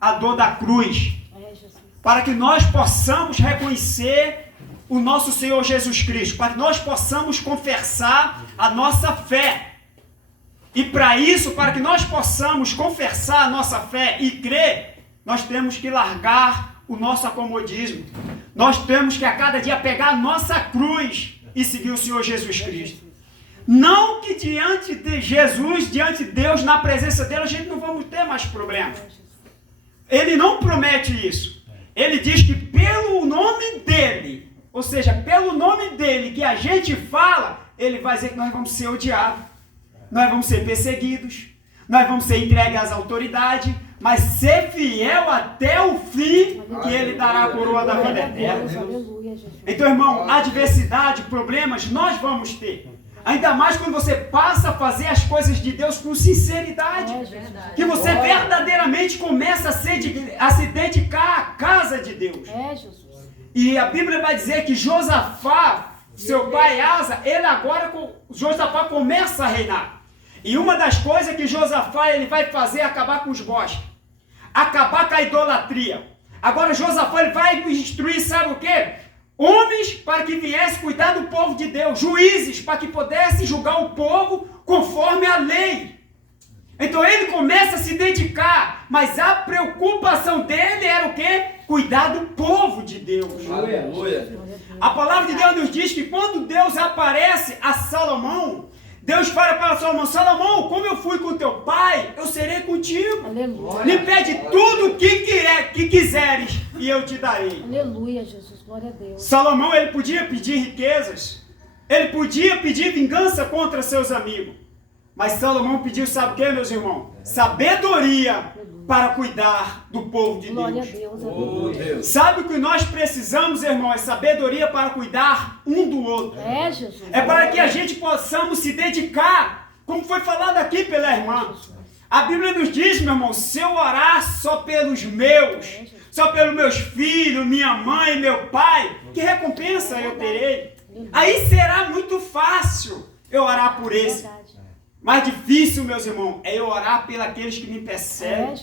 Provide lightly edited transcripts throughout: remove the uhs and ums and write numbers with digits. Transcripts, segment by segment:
a dor da cruz, para que nós possamos reconhecer o nosso Senhor Jesus Cristo, para que nós possamos confessar a nossa fé. E para isso, para que nós possamos confessar a nossa fé e crer, nós temos que largar o nosso acomodismo. Nós temos que a cada dia pegar a nossa cruz e seguir o Senhor Jesus Cristo. Não que diante de Jesus, diante de Deus, na presença dele, a gente não vamos ter mais problema. Ele não promete isso. Ele diz que pelo nome dele, ou seja, pelo nome dele que a gente fala, ele vai dizer que nós vamos ser odiados, nós vamos ser perseguidos, nós vamos ser entregues às autoridades, mas ser fiel até o fim, que ele dará a coroa da vida eterna. Então, irmão, adversidade, problemas, nós vamos ter. Ainda mais quando você passa a fazer as coisas de Deus com sinceridade. Que você verdadeiramente começa a se dedicar à casa de Deus. E a Bíblia vai dizer que Josafá, seu pai Asa, Josafá começa a reinar. E uma das coisas que Josafá ele vai fazer é acabar com os bosques. Acabar com a idolatria. Agora Josafá ele vai instruir, sabe o quê? Homens para que viessem cuidar do povo de Deus. Juízes para que pudessem julgar o povo conforme a lei. Então ele começa a se dedicar. Mas a preocupação dele era o quê? Cuidar do povo de Deus. Aleluia. A palavra de Deus nos diz que quando Deus aparece a Salomão, Deus fala para Salomão: Salomão, como eu fui com teu pai, eu serei contigo. Aleluia. Me pede tudo o que quiseres e eu te darei. Aleluia, Jesus. Glória a Deus. Salomão, ele podia pedir riquezas, ele podia pedir vingança contra seus amigos. Mas Salomão pediu, sabe o que, meus irmãos? Sabedoria para cuidar do povo de Glória a Deus. Deus. Aleluia. Sabe o que nós precisamos, irmão? É sabedoria para cuidar um do outro. É, Jesus. É para que a gente possamos se dedicar, como foi falado aqui pela irmã. A Bíblia nos diz, meu irmão, se eu orar só pelos meus, só pelos meus filhos, minha mãe, meu pai, que recompensa eu terei? Aí será muito fácil eu orar por esse. Mais difícil, meus irmãos, é eu orar pelos que me perseguem.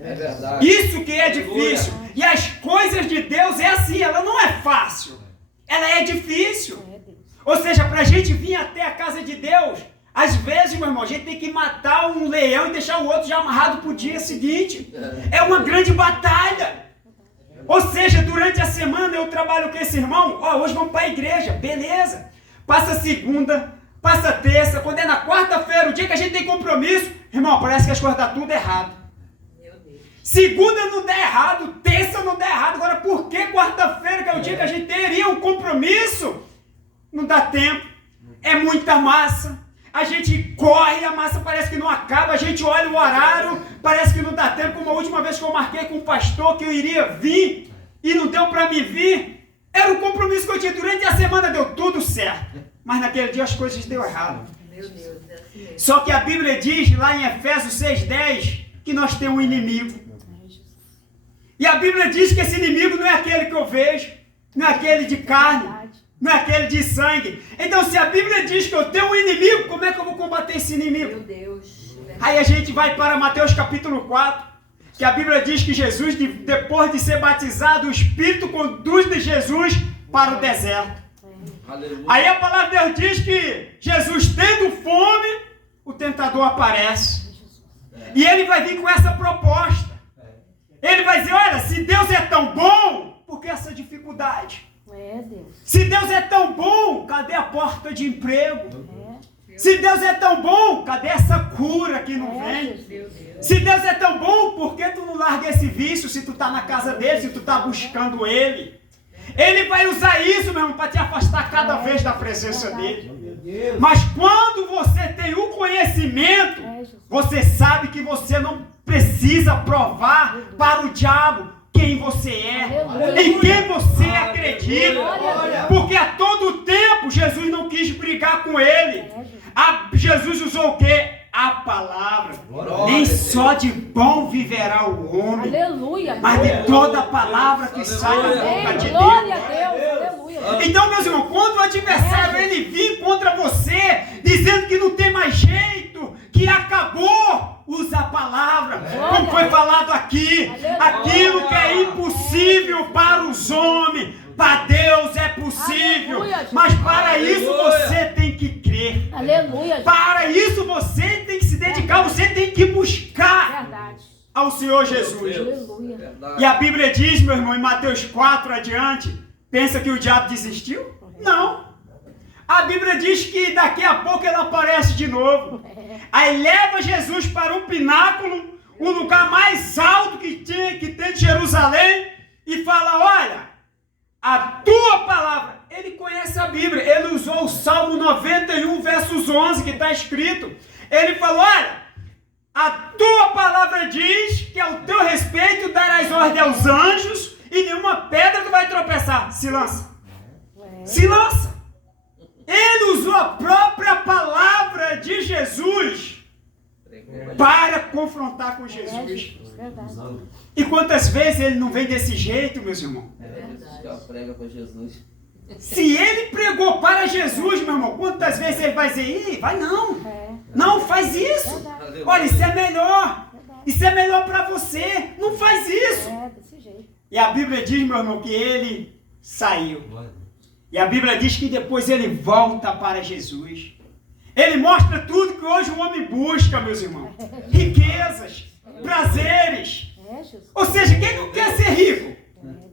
É verdade. Isso que é difícil. E as coisas de Deus é assim, ela não é fácil. Ela é difícil. Ou seja, para a gente vir até a casa de Deus, às vezes, meu irmão, a gente tem que matar um leão e deixar o outro já amarrado para o dia seguinte. É uma grande batalha. Ou seja, durante a semana eu trabalho com esse irmão. Hoje vamos para a igreja, beleza. Passa segunda, passa terça, quando é na quarta-feira, o dia que a gente tem compromisso, irmão, parece que as coisas estão tudo errado. Segunda não dá errado, terça não dá errado, agora por que quarta-feira, que é o dia que a gente teria um compromisso, não dá tempo, é muita massa, a gente corre, a massa parece que não acaba, a gente olha o horário, parece que não dá tempo, como a última vez que eu marquei com um pastor que eu iria vir, e não deu para me vir, era um compromisso que eu tinha, durante a semana deu tudo certo, mas naquele dia as coisas deu errado. Meu Deus, é assim mesmo. Só que a Bíblia diz lá em Efésios 6,10 que nós temos um inimigo. E a Bíblia diz que esse inimigo não é aquele que eu vejo, não é aquele de carne, não é aquele de sangue. Então se a Bíblia diz que eu tenho um inimigo, como é que eu vou combater esse inimigo? Meu Deus. Aí a gente vai para Mateus capítulo 4, que a Bíblia diz que Jesus, depois de ser batizado, o Espírito conduz de Jesus para o deserto. Aleluia. Aí a palavra de Deus diz que Jesus, tendo fome, o tentador aparece. E ele vai vir com essa proposta. Ele vai dizer, olha, se Deus é tão bom, por que essa dificuldade? Deus. Se Deus é tão bom, cadê a porta de emprego? Se Deus é tão bom, cadê essa cura que não vem? Se Deus é tão bom, por que tu não larga esse vício se tu está na casa dele, se tu está buscando ele? Ele vai usar isso, meu irmão, para te afastar cada vez da presença dele. Mas quando você tem o conhecimento, você sabe que você não precisa provar para o diabo quem você é, em quem você acredita. Porque a todo tempo Jesus não quis brigar com ele. Jesus usou o quê? A palavra. Nem só de bom viverá o homem, Aleluia. mas de toda a palavra que sai da boca de Glória a Deus. Deus. Aleluia. Então, meus irmãos, quando o adversário ele vir contra você, dizendo que não tem mais jeito, que acabou, usa a palavra, como foi falado aqui. Aquilo que é impossível para os homens, para Deus é possível. Mas para isso você tem que crer. Aleluia. Para isso você tem que se dedicar, você tem que buscar Verdade. ao Senhor Jesus. Aleluia. E a Bíblia diz, meu irmão, em Mateus 4 adiante, pensa que o diabo desistiu? Não. A Bíblia diz que daqui a pouco ele aparece de novo. Aí leva Jesus para um pináculo, o lugar mais alto que tem de Jerusalém, e fala, olha, a tua palavra, ele conhece a Bíblia, ele usou o Salmo 91, versos 11, que está escrito. Ele falou, olha, a tua palavra diz que ao teu respeito darás ordem aos anjos e nenhuma pedra tu vai tropeçar. Se lança. Se lança. Ele usou a própria palavra de Jesus para confrontar com Jesus. Verdade. E quantas vezes ele não vem desse jeito, meus irmãos? Prega com Jesus. Se ele pregou para Jesus, meu irmão, quantas vezes ele vai dizer, vai não. Não, faz isso. Verdade. Olha, isso é melhor. Verdade. Isso é melhor para você. Não faz isso. Desse jeito. E a Bíblia diz, meu irmão, que ele saiu. E a Bíblia diz que depois ele volta para Jesus. Ele mostra tudo que hoje o homem busca, meus irmãos. Riquezas, prazeres. Jesus. Ou seja, quem não quer ser rico?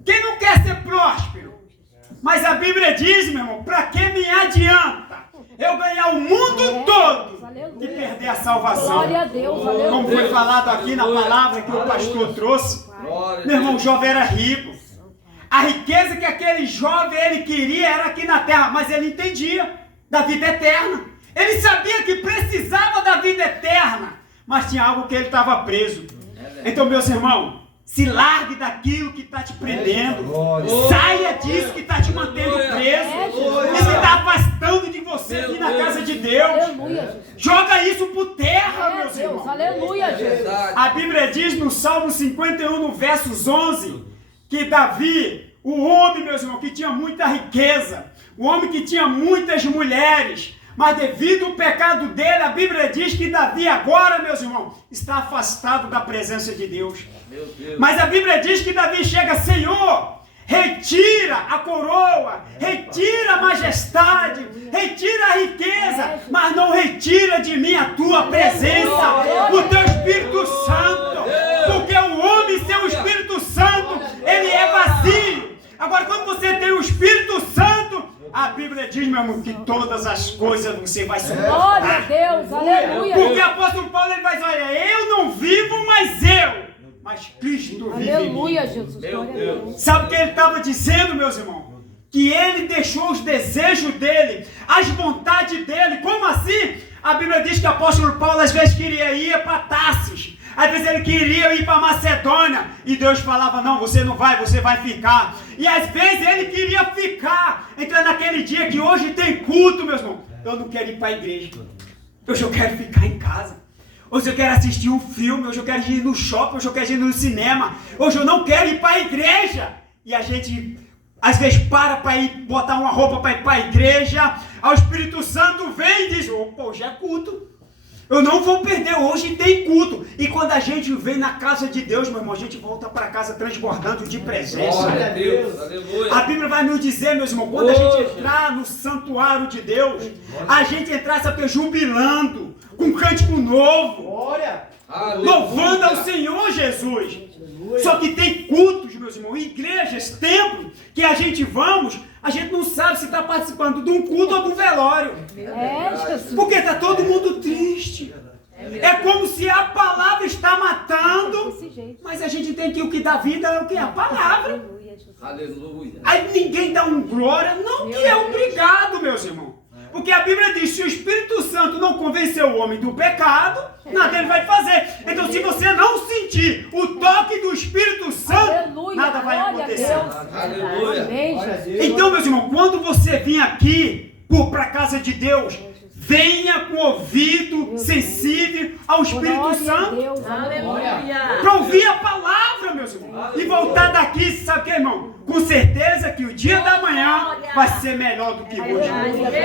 Quem não quer ser próspero? Mas a Bíblia diz, meu irmão, para que me adianta eu ganhar o mundo todo e perder a salvação? Glória a Deus, aleluia. Como foi falado aqui na palavra que o pastor trouxe. Meu irmão, o jovem era rico. A riqueza que aquele jovem ele queria era aqui na terra, mas ele entendia da vida eterna. Ele sabia que precisava da vida eterna, mas tinha algo que ele estava preso. Então, meus irmãos, se largue daquilo que está te prendendo. Saia disso que está te mantendo preso. Isso que está afastando de você aqui na casa de Deus. Aleluia, Jesus. Joga isso por terra, meus Deus, irmãos. aleluia, Jesus. A Bíblia diz no Salmo 51, no versos 11, que Davi, o homem, meus irmãos, que tinha muita riqueza, o homem que tinha muitas mulheres, mas devido ao pecado dele, a Bíblia diz que Davi agora, meus irmãos, está afastado da presença de Deus. Meu Deus. Mas a Bíblia diz que Davi chega, Senhor, retira a coroa, retira a majestade, retira a riqueza, mas não retira de mim a tua presença, o teu Espírito Santo, porque o homem sem o Espírito Santo, ele é vazio. Agora, quando você tem o Espírito Santo, a Bíblia diz, meu irmão, que todas as coisas você vai Glória a suportar. Deus, aleluia. Porque o apóstolo Paulo ele vai dizer, olha, eu não vivo, mas Cristo vive em mim. Aleluia, Jesus. Meu Glória a Deus. Deus. Sabe o que ele estava dizendo, meus irmãos? Que ele deixou os desejos dele, as vontades dele. Como assim? A Bíblia diz que o apóstolo Paulo às vezes queria ir para Tarsis. Às vezes ele queria ir para Macedônia. E Deus falava, não, você não vai, você vai ficar. E às vezes ele queria ficar. Então naquele dia que hoje tem culto, meus irmãos, eu não quero ir para a igreja. Hoje eu quero ficar em casa. Hoje eu quero assistir um filme, hoje eu quero ir no shopping, hoje eu quero ir no cinema. Hoje eu não quero ir para a igreja. E a gente, às vezes, para ir botar uma roupa para ir para a igreja. Aí o Espírito Santo vem e diz, opa, hoje é culto. Eu não vou perder, hoje tem culto. E quando a gente vem na casa de Deus, meu irmão, a gente volta para casa transbordando de presença. Glória a Deus. Aleluia. A Bíblia vai nos dizer, meus irmãos, quando a gente entrar no santuário de Deus, a gente entrar, sabe, jubilando, com um cântico novo, louvando ao Senhor Jesus. Só que tem cultos, meus irmãos, igrejas, templos, que a gente não sabe se está participando de um culto ou de um velório. Jesus. Porque está todo mundo triste. É como se a palavra está matando, Desse jeito. mas a gente tem que o que dá vida é o que? A palavra. Aleluia, Jesus. Aleluia. Aí ninguém dá um glória, não que é obrigado, meus irmãos. Porque a Bíblia diz, se o Espírito Santo não convencer o homem do pecado, nada ele vai fazer. Então se você não sentir o toque do Espírito Santo, Aleluia, nada vai glória a acontecer. Deus. Aleluia. Amém, Jesus. Então, meus irmãos, quando você vir aqui para a casa de Deus, venha com ouvido sensível ao Espírito Glória a Santo. Deus. Aleluia. Para ouvir a palavra, meus irmãos. E voltar daqui, sabe o que, irmão? Com certeza que o dia da manhã vai ser melhor do que hoje.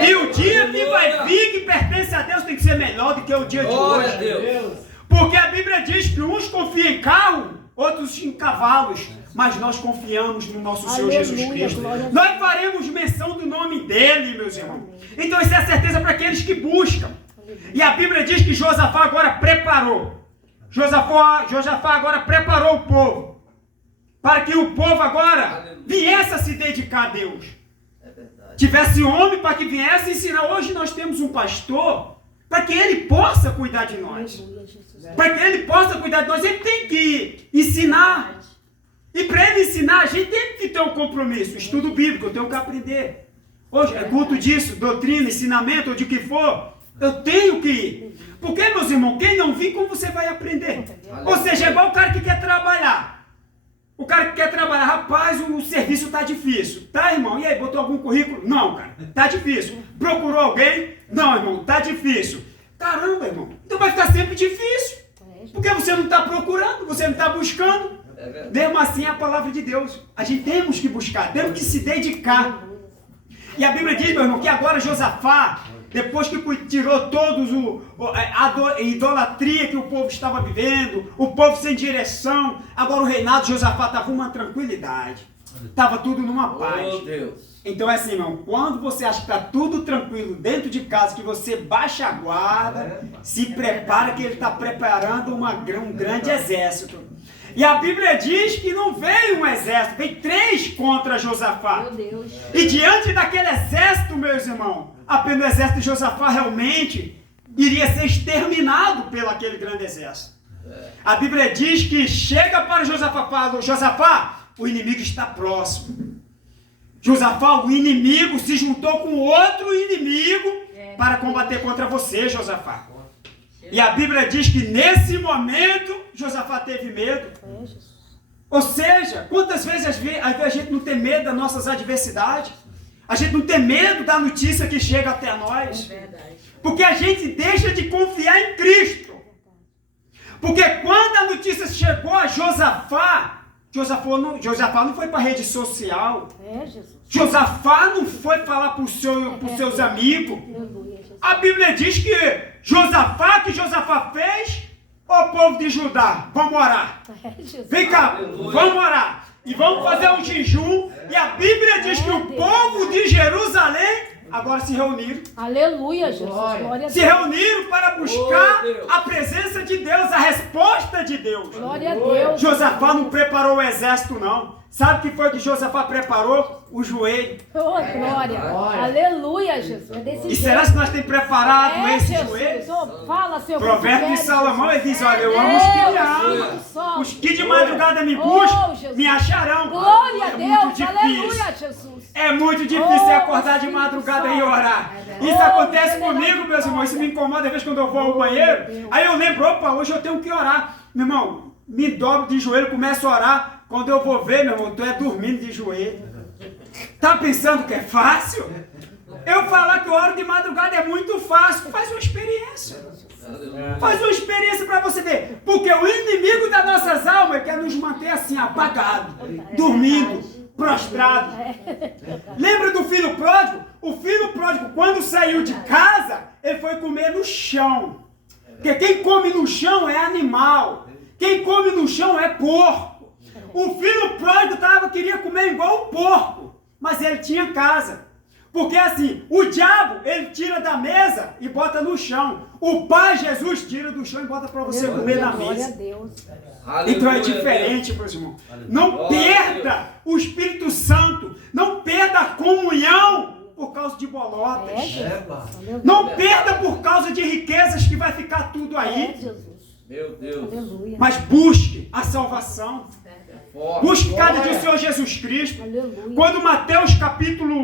E o dia que vai vir, que pertence a Deus, tem que ser melhor do que o dia de Glória a hoje. Deus. Porque a Bíblia diz que uns confiam em carro, outros em cavalos, mas nós confiamos no nosso Senhor Jesus Cristo. Nós faremos menção do nome dele, meus irmãos. Então isso é a certeza para aqueles que buscam. E a Bíblia diz que Josafá agora preparou. Josafá agora preparou o povo, para que o povo agora viesse a se dedicar a Deus. Tivesse homem para que viesse ensinar. Hoje nós temos um pastor para que ele possa cuidar de nós. Para que ele possa cuidar de nós, ele tem que ensinar. E para ele ensinar, a gente tem que ter um compromisso. Estudo bíblico, eu tenho que aprender. Hoje é culto disso, doutrina, ensinamento, ou de que for. Eu tenho que ir. Porque, meus irmãos, quem não vir, como você vai aprender? Ou seja, é igual o cara que quer trabalhar. O cara que quer trabalhar, rapaz, o serviço está difícil. Tá, irmão? E aí, botou algum currículo? Não, cara, tá difícil. Procurou alguém? Não, irmão, tá difícil. Caramba, irmão, então vai ficar sempre difícil. Porque você não está procurando, você não está buscando. Mesmo assim é a palavra de Deus. A gente temos que buscar, temos que se dedicar. E a Bíblia diz, meu irmão, que agora Josafá, depois que tirou todos a idolatria que o povo estava vivendo, o povo sem direção, agora o reinado de Josafá estava uma tranquilidade. Estava tudo numa paz. Oh, Deus. Então é assim, irmão, quando você acha que está tudo tranquilo dentro de casa, que você baixa a guarda, se prepara que ele está preparando um grande exército. E a Bíblia diz que não veio um exército, veio 3 contra Josafá. Meu Deus. E diante daquele exército, meus irmãos, apenas o exército de Josafá realmente iria ser exterminado pelo aquele grande exército. A Bíblia diz que chega para Josafá, fala, Josafá, o inimigo está próximo. Josafá, o inimigo se juntou com outro inimigo para combater contra você, Josafá. E a Bíblia diz que nesse momento Josafá teve medo. Ou seja, quantas vezes a gente não tem medo das nossas adversidades? A gente não tem medo da notícia que chega até nós. Porque a gente deixa de confiar em Cristo. Porque quando a notícia chegou a Josafá não foi para a rede social. Josafá não foi falar para os seus amigos. A Bíblia diz que Josafá fez, o povo de Judá, vamos orar. Vem cá, vamos orar. E vamos fazer um jejum. E a Bíblia diz que o povo de Jerusalém agora se reuniram. Aleluia, Jesus. Glória a Deus. Se reuniram para buscar a presença de Deus, a resposta de Deus. Glória a Deus. Josafá não preparou o exército, não. Sabe o que foi que Josafá preparou? O joelho. Oh, glória. Aleluia, Jesus. É desse E jeito. será que nós temos preparado esse Jesus. joelho? Oh, fala, Senhor. Provérbio de que Salomão, ele diz, olha, eu amo Deus, os que me Jesus. amam. Os que de madrugada me buscam, Jesus. me acharão. Glória a É muito Deus. difícil. Aleluia, Jesus. É muito difícil acordar de madrugada e orar. Isso acontece comigo, meus irmãos. Isso me incomoda às vezes quando eu vou ao banheiro. Aí eu lembro, opa, hoje eu tenho que orar. Meu irmão, me dobro de joelho, começo a orar. Quando eu vou ver, meu irmão, tu é dormindo de joelho. Tá pensando que é fácil? Eu falar que eu oro de madrugada é muito fácil. Faz uma experiência. Faz uma experiência para você ver. Porque o inimigo das nossas almas quer nos manter assim, apagados, dormindo, prostrado. Lembra do filho pródigo? O filho pródigo, quando saiu de casa, ele foi comer no chão. Porque quem come no chão é animal. Quem come no chão é porco. O filho pródigo queria comer igual o porco, mas ele tinha casa. Porque assim, o diabo, ele tira da mesa e bota no chão. O Pai Jesus tira do chão e bota para você comer na Glória a mesa. Deus. Então é diferente, meus irmãos. Não perda o Espírito Santo. Não perda a comunhão por causa de bolotas. Não perda por causa de riquezas que vai ficar tudo aí. Meu Deus. Aleluia. Mas busque a salvação. Forte. Busque cada dia o Senhor Jesus Cristo. Aleluia. Quando Mateus capítulo